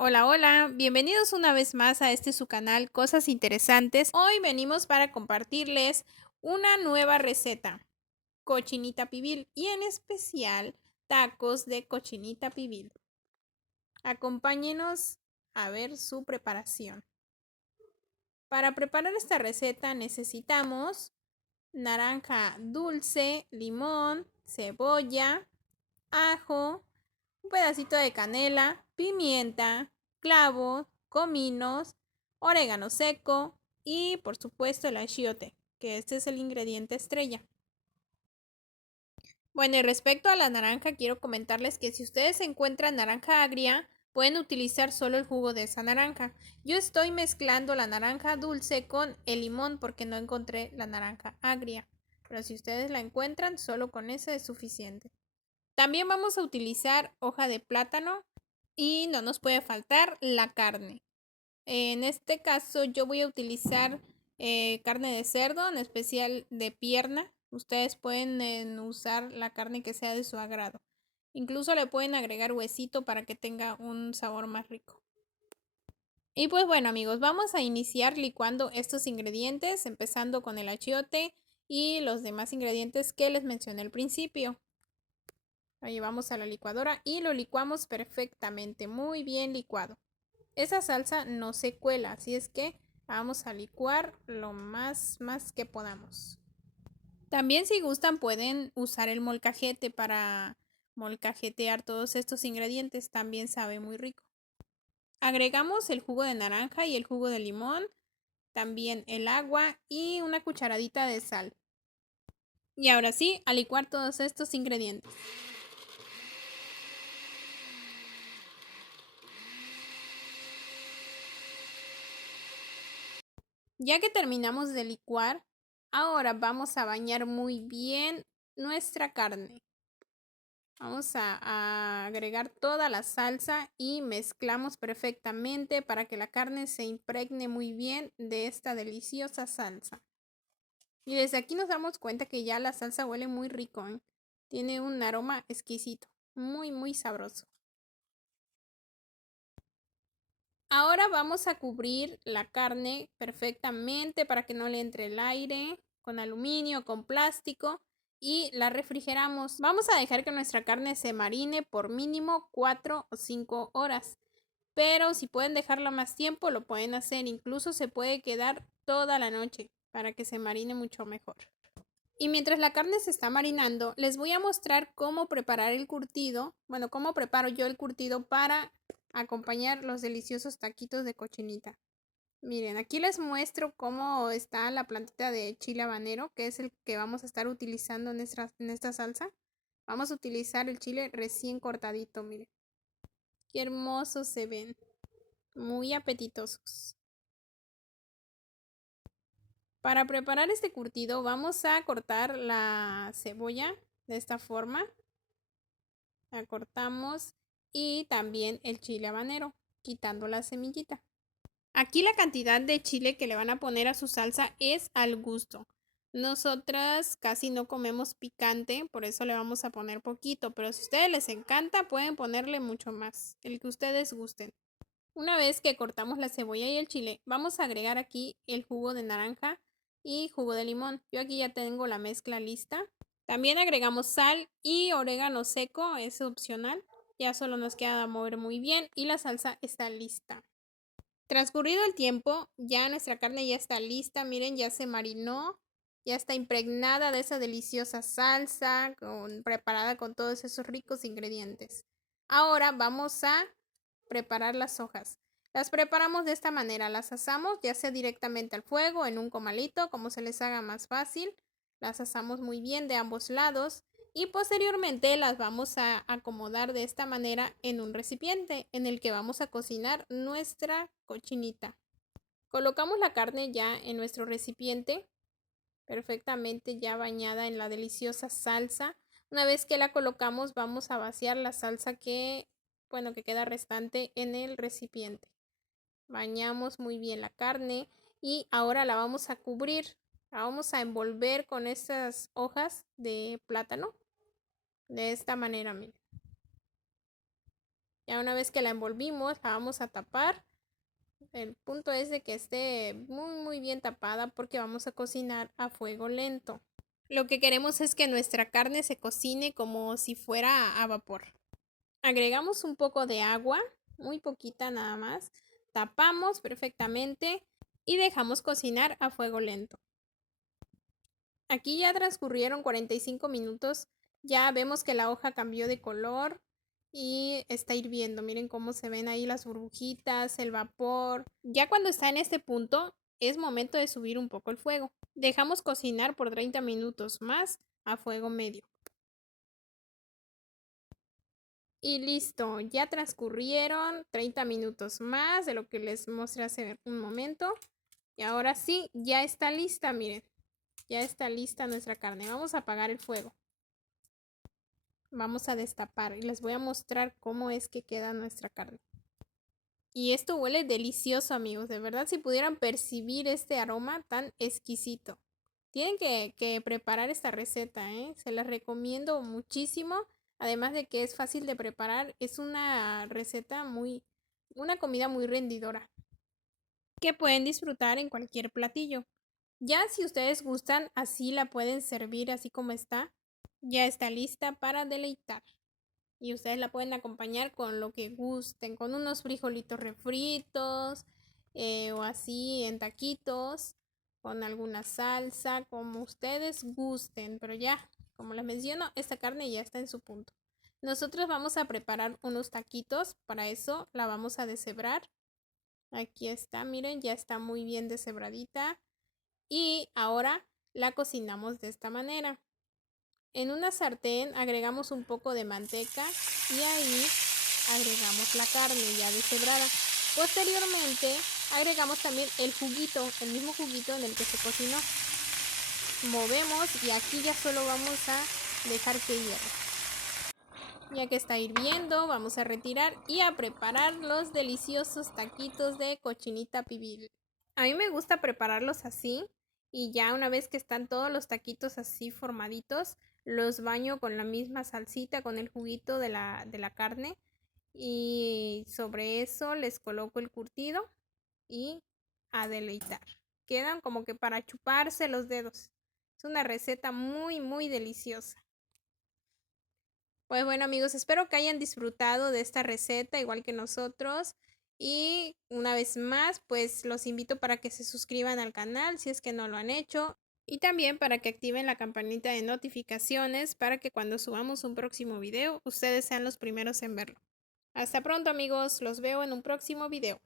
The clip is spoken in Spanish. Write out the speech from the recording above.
Hola, hola, bienvenidos una vez más a su canal Cosas Interesantes. Hoy venimos para compartirles una nueva receta, cochinita pibil y en especial tacos de cochinita pibil. Acompáñenos a ver su preparación. Para preparar esta receta necesitamos naranja dulce, limón, cebolla, ajo, un pedacito de canela, pimienta, clavo, cominos, orégano seco y por supuesto el achiote, que este es el ingrediente estrella. Bueno, y respecto a la naranja, quiero comentarles que si ustedes encuentran naranja agria, pueden utilizar solo el jugo de esa naranja. Yo estoy mezclando la naranja dulce con el limón porque no encontré la naranja agria. Pero si ustedes la encuentran, solo con esa es suficiente. También vamos a utilizar hoja de plátano y no nos puede faltar la carne. En este caso yo voy a utilizar carne de cerdo, en especial de pierna. Ustedes pueden usar la carne que sea de su agrado. Incluso le pueden agregar huesito para que tenga un sabor más rico. Y pues bueno amigos, vamos a iniciar licuando estos ingredientes, empezando con el achiote y los demás ingredientes que les mencioné al principio. Lo llevamos a la licuadora y lo licuamos perfectamente, muy bien licuado. Esa salsa no se cuela, así es que vamos a licuar lo más que podamos. También si gustan pueden usar el molcajete para molcajetear todos estos ingredientes, también sabe muy rico. Agregamos el jugo de naranja y el jugo de limón, también el agua y una cucharadita de sal. Y ahora sí, a licuar todos estos ingredientes. Ya que terminamos de licuar, ahora vamos a bañar muy bien nuestra carne. Vamos a agregar toda la salsa y mezclamos perfectamente para que la carne se impregne muy bien de esta deliciosa salsa. Y desde aquí nos damos cuenta que ya la salsa huele muy rico, ¿eh? Tiene un aroma exquisito, muy sabroso. Ahora vamos a cubrir la carne perfectamente para que no le entre el aire, con aluminio, con plástico y la refrigeramos. Vamos a dejar que nuestra carne se marine por mínimo 4 o 5 horas. Pero si pueden dejarla más tiempo, lo pueden hacer. Incluso se puede quedar toda la noche para que se marine mucho mejor. Y mientras la carne se está marinando, les voy a mostrar cómo preparar el curtido. Bueno, cómo preparo yo el curtido para acompañar los deliciosos taquitos de cochinita. Miren, aquí les muestro cómo está la plantita de chile habanero, que es el que vamos a estar utilizando en esta salsa. Vamos a utilizar el chile recién cortadito, miren. Qué hermosos se ven. Muy apetitosos. Para preparar este curtido vamos a cortar la cebolla de esta forma. La cortamos y también el chile habanero, quitando la semillita. Aquí la cantidad de chile que le van a poner a su salsa es al gusto. Nosotras casi no comemos picante, por eso le vamos a poner poquito, pero si a ustedes les encanta pueden ponerle mucho más, el que ustedes gusten. Una vez que cortamos la cebolla y el chile, vamos a agregar aquí el jugo de naranja y jugo de limón. Yo aquí ya tengo la mezcla lista. También agregamos sal y orégano seco, es opcional. Ya solo nos queda mover muy bien y la salsa está lista. Transcurrido el tiempo, ya nuestra carne ya está lista. Miren, ya se marinó, ya está impregnada de esa deliciosa salsa preparada con todos esos ricos ingredientes. Ahora vamos a preparar las hojas. Las preparamos de esta manera, las asamos ya sea directamente al fuego, en un comalito, como se les haga más fácil. Las asamos muy bien de ambos lados y posteriormente las vamos a acomodar de esta manera en un recipiente en el que vamos a cocinar nuestra cochinita. Colocamos la carne ya en nuestro recipiente, perfectamente ya bañada en la deliciosa salsa. Una vez que la colocamos vamos a vaciar la salsa que queda restante en el recipiente. Bañamos muy bien la carne y ahora la vamos a cubrir. La vamos a envolver con estas hojas de plátano. De esta manera, miren. Ya una vez que la envolvimos, la vamos a tapar. El punto es de que esté muy bien tapada porque vamos a cocinar a fuego lento. Lo que queremos es que nuestra carne se cocine como si fuera a vapor. Agregamos un poco de agua, muy poquita nada más. Tapamos perfectamente y dejamos cocinar a fuego lento. Aquí ya transcurrieron 45 minutos. Ya vemos que la hoja cambió de color y está hirviendo. Miren cómo se ven ahí las burbujitas, el vapor. Ya cuando está en este punto, es momento de subir un poco el fuego. Dejamos cocinar por 30 minutos más a fuego medio. Y listo, ya transcurrieron 30 minutos más de lo que les mostré hace un momento. Y ahora sí, ya está lista, miren. Ya está lista nuestra carne. Vamos a apagar el fuego. Vamos a destapar y les voy a mostrar cómo es que queda nuestra carne. Y esto huele delicioso, amigos. De verdad, si pudieran percibir este aroma tan exquisito. Tienen que preparar esta receta, ¿eh? Se las recomiendo muchísimo. Además de que es fácil de preparar, es una receta una comida muy rendidora. Que pueden disfrutar en cualquier platillo. Ya si ustedes gustan, así la pueden servir así como está. Ya está lista para deleitar. Y ustedes la pueden acompañar con lo que gusten, con unos frijolitos refritos o así en taquitos, con alguna salsa, como ustedes gusten. Pero ya, como les menciono, esta carne ya está en su punto. Nosotros vamos a preparar unos taquitos, para eso la vamos a deshebrar. Aquí está, miren, ya está muy bien deshebradita. Y ahora la cocinamos de esta manera. En una sartén agregamos un poco de manteca y ahí agregamos la carne ya deshebrada. Posteriormente agregamos también el juguito, el mismo juguito en el que se cocinó. Movemos y aquí ya solo vamos a dejar que hierva. Ya que está hirviendo, vamos a retirar y a preparar los deliciosos taquitos de cochinita pibil. A mí me gusta prepararlos así y ya una vez que están todos los taquitos así formaditos, los baño con la misma salsita, con el juguito de la carne y sobre eso les coloco el curtido y a deleitar. Quedan como que para chuparse los dedos. Es una receta muy deliciosa. Pues bueno amigos, espero que hayan disfrutado de esta receta igual que nosotros. Y una vez más, pues los invito para que se suscriban al canal si es que no lo han hecho. Y también para que activen la campanita de notificaciones para que cuando subamos un próximo video, ustedes sean los primeros en verlo. Hasta pronto amigos, los veo en un próximo video.